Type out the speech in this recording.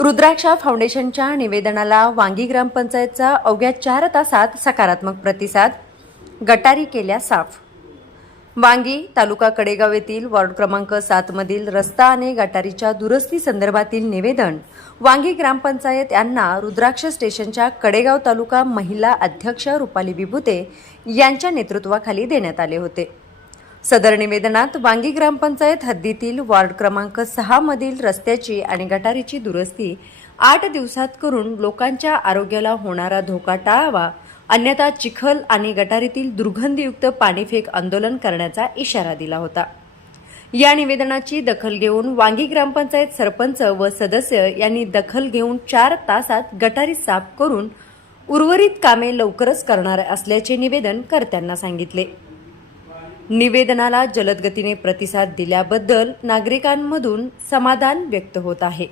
रुद्राक्षा फाउंडेशनच्या निवेदनाला वांगी ग्रामपंचायतचा अवघ्या चार तासात सकारात्मक प्रतिसाद. गटारी केल्या साफ. वांगी तालुका कडेगाव येथील वॉर्ड क्रमांक सातमधील रस्ता आणि गटारीच्या दुरुस्ती संदर्भातील निवेदन वांगी ग्रामपंचायत यांना रुद्राक्ष स्टेशनच्या कडेगाव तालुका महिला अध्यक्ष रुपाली विभुते यांच्या नेतृत्वाखाली देण्यात आले होते. सदर निवेदनात वांगी ग्रामपंचायत हद्दीतील वॉर्ड क्रमांक सहा मधील रस्त्याची आणि गटारीची दुरुस्ती आठ दिवसात करून लोकांच्या आरोग्याला होणारा धोका टाळावा अन्यथा चिखल आणि गटारीतील दुर्गंधीयुक्त पाणीफेक आंदोलन करण्याचा इशारा दिला होता. या निवेदनाची दखल घेऊन वांगी ग्रामपंचायत सरपंच व सदस्य यांनी दखल घेऊन चार तासात गटारी साफ करून उर्वरित कामे लवकरच करणार असल्याचे निवेदन कर्त्यांना सांगितले. निवेदनाला जलदगतीने प्रतिसाद दिल्याबद्दल नागरिकांमधून समाधान व्यक्त होत आहे.